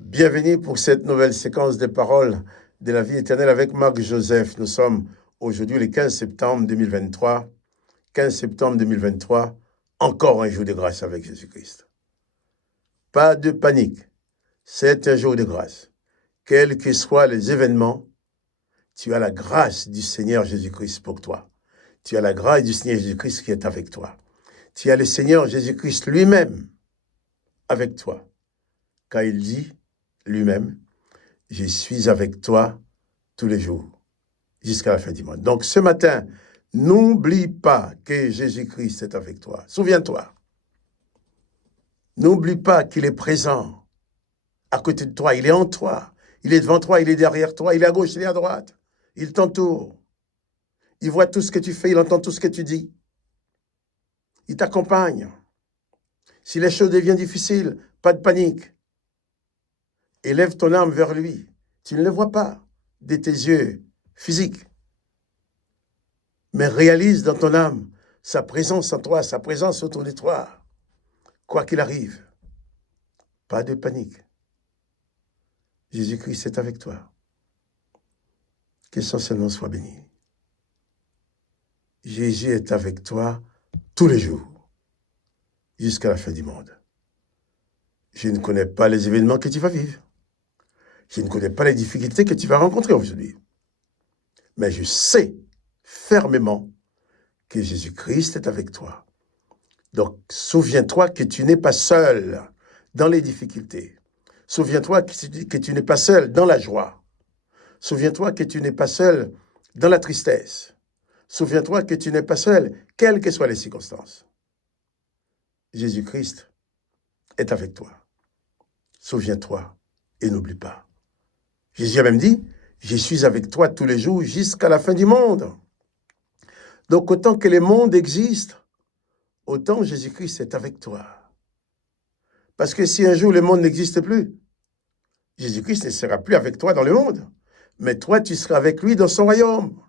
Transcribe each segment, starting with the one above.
Bienvenue pour cette nouvelle séquence des paroles de la vie éternelle avec Marc Joseph. Nous sommes aujourd'hui le 15 septembre 2023. 15 septembre 2023, encore un jour de grâce avec Jésus-Christ. Pas de panique, c'est un jour de grâce. Quels que soient les événements, tu as la grâce du Seigneur Jésus-Christ pour toi. Tu as la grâce du Seigneur Jésus-Christ qui est avec toi. Tu as le Seigneur Jésus-Christ lui-même avec toi. Car il dit lui-même, je suis avec toi tous les jours, jusqu'à la fin du monde. Donc ce matin, n'oublie pas que Jésus-Christ est avec toi. Souviens-toi. N'oublie pas qu'il est présent à côté de toi. Il est en toi. Il est devant toi, il est derrière toi, il est à gauche, il est à droite. Il t'entoure. Il voit tout ce que tu fais, il entend tout ce que tu dis. Il t'accompagne. Si les choses deviennent difficiles, pas de panique. Élève ton âme vers lui. Tu ne le vois pas de tes yeux physiques. Mais réalise dans ton âme sa présence en toi, sa présence autour de toi. Quoi qu'il arrive, pas de panique. Jésus-Christ est avec toi. Que son Saint-Nom soit béni. Jésus est avec toi tous les jours, jusqu'à la fin du monde. Je ne connais pas les événements que tu vas vivre. Je ne connais pas les difficultés que tu vas rencontrer aujourd'hui. Mais je sais fermement que Jésus-Christ est avec toi. Donc, souviens-toi que tu n'es pas seul dans les difficultés. Souviens-toi que tu n'es pas seul dans la joie. Souviens-toi que tu n'es pas seul dans la tristesse. Souviens-toi que tu n'es pas seul, quelles que soient les circonstances. Jésus-Christ est avec toi. Souviens-toi et n'oublie pas. Jésus a même dit, je suis avec toi tous les jours jusqu'à la fin du monde. Donc, autant que le monde existe, autant Jésus-Christ est avec toi. Parce que si un jour le monde n'existe plus, Jésus-Christ ne sera plus avec toi dans le monde, mais toi, tu seras avec lui dans son royaume.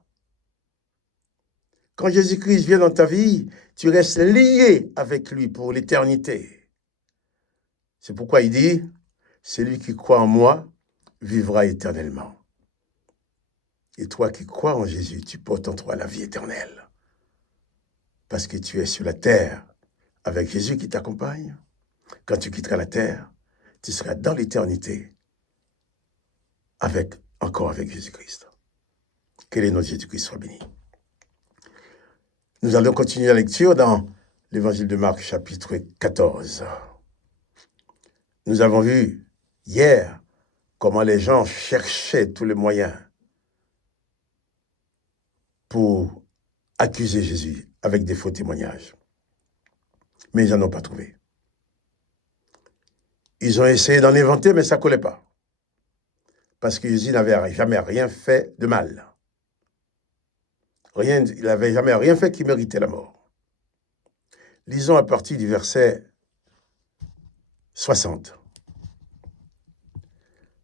Quand Jésus-Christ vient dans ta vie, tu restes lié avec lui pour l'éternité. C'est pourquoi il dit, celui qui croit en moi vivra éternellement. Et toi qui crois en Jésus, tu portes en toi la vie éternelle. Parce que tu es sur la terre avec Jésus qui t'accompagne. Quand tu quitteras la terre, tu seras dans l'éternité encore avec Jésus-Christ. Que le nom de Jésus-Christ soit béni. Nous allons continuer la lecture dans l'évangile de Marc, chapitre 14. Nous avons vu hier comment les gens cherchaient tous les moyens pour accuser Jésus avec des faux témoignages. Mais ils n'en ont pas trouvé. Ils ont essayé d'en inventer, mais ça ne collait pas. Parce que Jésus n'avait jamais rien fait de mal. Il n'avait jamais rien fait qui méritait la mort. Lisons à partir du verset 60.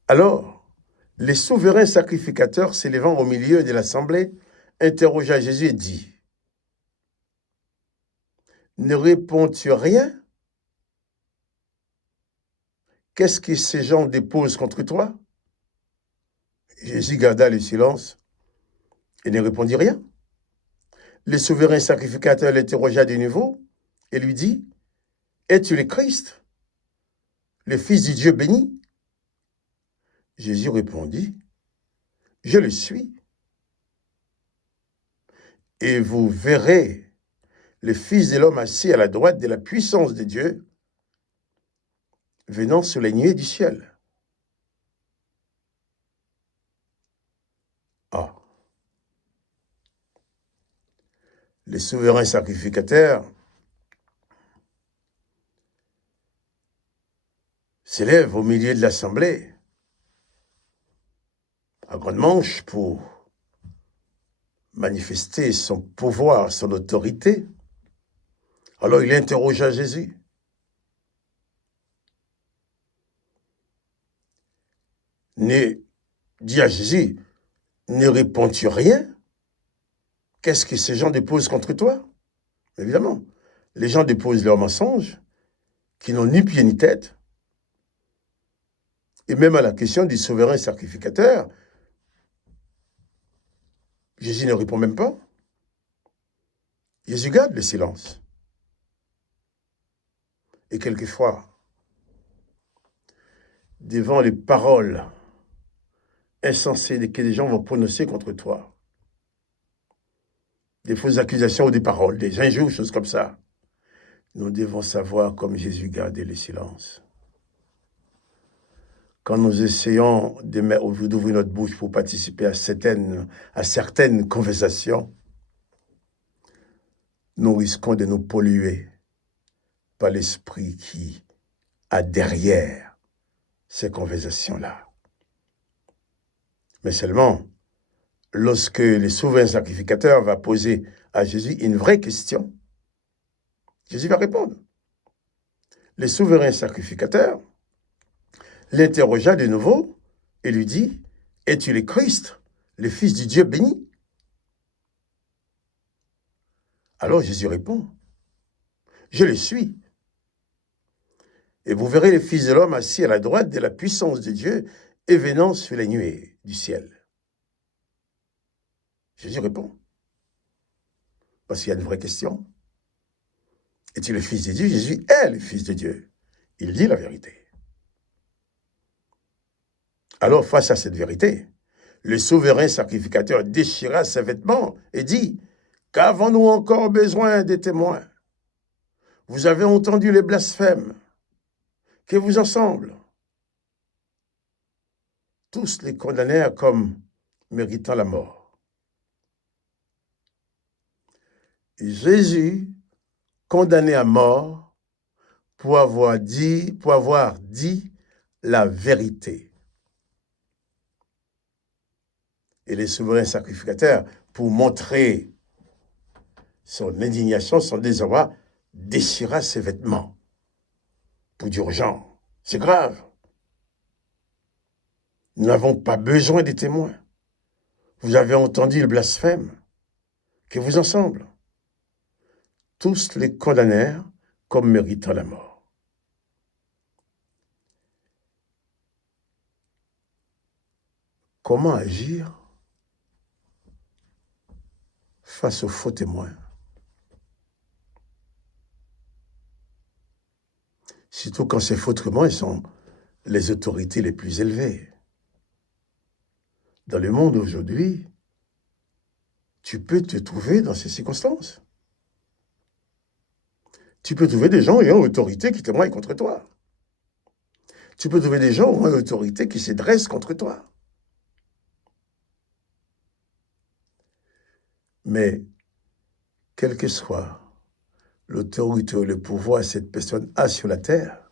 Alors, les souverains sacrificateurs s'élevant au milieu de l'assemblée interrogea Jésus et dit, « Ne réponds-tu rien? Qu'est-ce que ces gens déposent contre toi? » Jésus garda le silence et ne répondit rien. Le souverain sacrificateur l'interrogea de nouveau et lui dit, « Es-tu le Christ, le Fils du Dieu béni? » Jésus répondit, « Je le suis. Et vous verrez le Fils de l'homme assis à la droite de la puissance de Dieu, venant sur les nuées du ciel. » Ah. Les souverains sacrificateurs s'élèvent au milieu de l'assemblée à grande manche pour manifester son pouvoir, son autorité. Alors il interrogea Jésus. Dit à Jésus, ne réponds-tu rien? Qu'est-ce que ces gens déposent contre toi? Évidemment, les gens déposent leurs mensonges qui n'ont ni pied ni tête. Et même à la question du souverain sacrificateur, Jésus ne répond même pas. Jésus garde le silence. Et quelquefois, devant les paroles insensées que les gens vont prononcer contre toi, des fausses accusations ou des paroles, des injures, choses comme ça, nous devons savoir comme Jésus gardait le silence. Quand nous essayons d'ouvrir notre bouche pour participer à certaines conversations, nous risquons de nous polluer par l'esprit qui a derrière ces conversations-là. Mais seulement, lorsque le souverain sacrificateur va poser à Jésus une vraie question, Jésus va répondre. Le souverain sacrificateur l'interrogea de nouveau et lui dit, « Es-tu le Christ, le Fils du Dieu béni ?» Alors Jésus répond, « Je le suis. Et vous verrez le Fils de l'homme assis à la droite de la puissance de Dieu et venant sur les nuées du ciel. » Jésus répond, parce qu'il y a une vraie question. Es-tu le Fils de Dieu? Jésus est le Fils de Dieu. Il dit la vérité. Alors, face à cette vérité, le souverain sacrificateur déchira ses vêtements et dit, « Qu'avons-nous encore besoin des témoins? Vous avez entendu les blasphèmes. Que vous en semble? » Tous les condamnèrent comme méritant la mort. Jésus, condamné à mort, pour avoir dit la vérité. Et les souverains sacrificateurs, pour montrer son indignation, son désarroi, déchira ses vêtements pour dire aux gens, c'est grave. Nous n'avons pas besoin des témoins. Vous avez entendu le blasphème. Que vous en semble? Tous les condamnèrent comme méritant la mort. Comment agir face aux faux témoins? Surtout quand ces faux témoins sont les autorités les plus élevées. Dans le monde aujourd'hui, tu peux te trouver dans ces circonstances. Tu peux trouver des gens ayant autorité qui témoignent contre toi. Tu peux trouver des gens ayant autorité qui se dressent contre toi. Mais, quel que soit l'autorité ou le pouvoir que cette personne a sur la terre,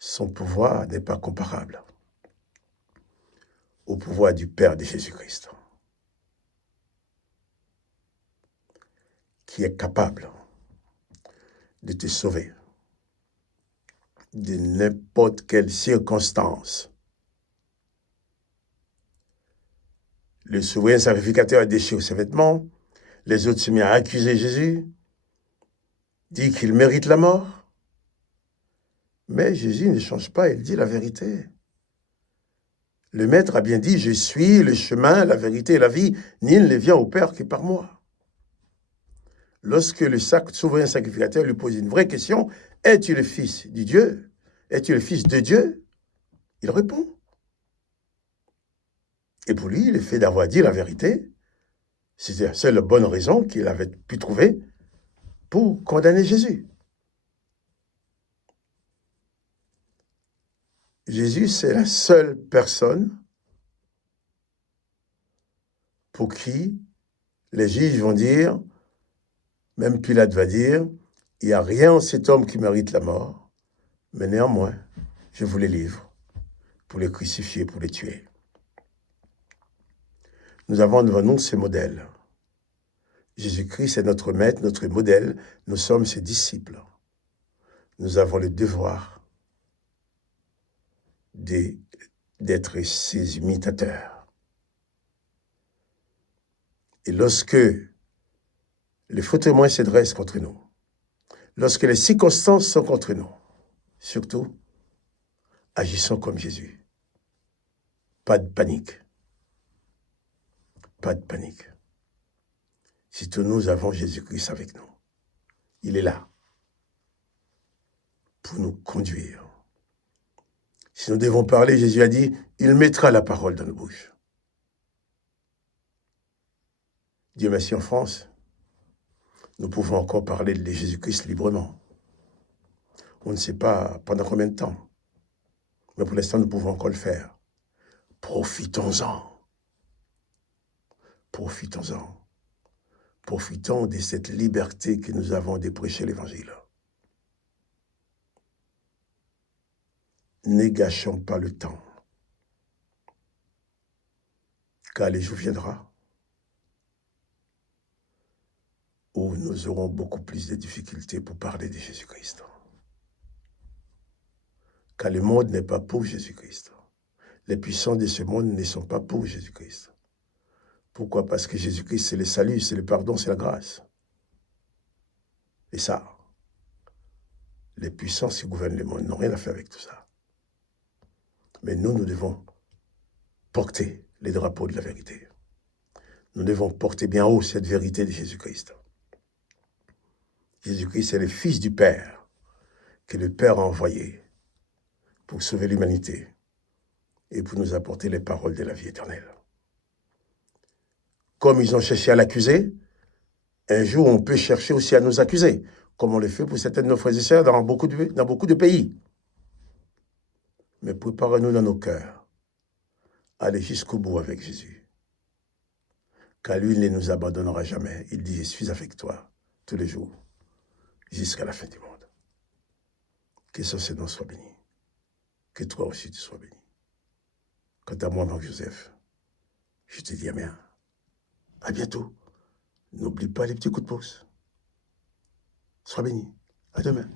son pouvoir n'est pas comparable au pouvoir du Père de Jésus-Christ, qui est capable de te sauver de n'importe quelle circonstance. Le souverain sacrificateur a déchiré ses vêtements, les autres se mirent à accuser Jésus, dit qu'il mérite la mort. Mais Jésus ne change pas, il dit la vérité. Le Maître a bien dit, « Je suis le chemin, la vérité et la vie, nul ne vient au Père que par moi. » Lorsque le souverain sacrificateur lui pose une vraie question, « Es-tu le Fils du Dieu? Es-tu le Fils de Dieu ?» Il répond. Et pour lui, le fait d'avoir dit la vérité, c'était la seule bonne raison qu'il avait pu trouver pour condamner Jésus. Jésus, c'est la seule personne pour qui les juges vont dire, même Pilate va dire, il n'y a rien en cet homme qui mérite la mort, mais néanmoins, je vous les livre pour les crucifier, pour les tuer. Nous avons devant nous ces modèles. Jésus-Christ est notre maître, notre modèle, nous sommes ses disciples. Nous avons le devoir d'être ses imitateurs. Et lorsque les faux témoins se dressent contre nous, lorsque les circonstances sont contre nous, surtout, Agissons comme Jésus. Pas de panique. Pas de panique. Surtout nous avons Jésus-Christ avec nous. Il est là pour nous conduire. Si nous devons parler, Jésus a dit, il mettra la parole dans nos bouches. Dieu merci, en France, nous pouvons encore parler de Jésus-Christ librement. On ne sait pas pendant combien de temps, mais pour l'instant, nous pouvons encore le faire. Profitons-en. Profitons-en. Profitons de cette liberté que nous avons de prêcher l'Évangile. Ne gâchons pas le temps, car le jour viendra où nous aurons beaucoup plus de difficultés pour parler de Jésus-Christ. Car le monde n'est pas pour Jésus-Christ. Les puissants de ce monde ne sont pas pour Jésus-Christ. Pourquoi? Parce que Jésus-Christ, c'est le salut, c'est le pardon, c'est la grâce. Et ça, les puissants qui gouvernent le monde n'ont rien à faire avec tout ça. Mais nous devons porter les drapeaux de la vérité. Nous devons porter bien haut cette vérité de Jésus-Christ. Jésus-Christ est le Fils du Père, que le Père a envoyé pour sauver l'humanité et pour nous apporter les paroles de la vie éternelle. Comme ils ont cherché à l'accuser, un jour on peut chercher aussi à nous accuser, comme on le fait pour certains de nos frères et sœurs dans beaucoup de pays. Mais préparez-nous dans nos cœurs à aller jusqu'au bout avec Jésus. Car lui, il ne nous abandonnera jamais. Il dit, je suis avec toi tous les jours, jusqu'à la fin du monde. Que ce nom soit béni. Que toi aussi tu sois béni. Quant à moi, Marc-Joseph, je te dis amen. À bientôt. N'oublie pas les petits coups de pouce. Sois béni. À demain.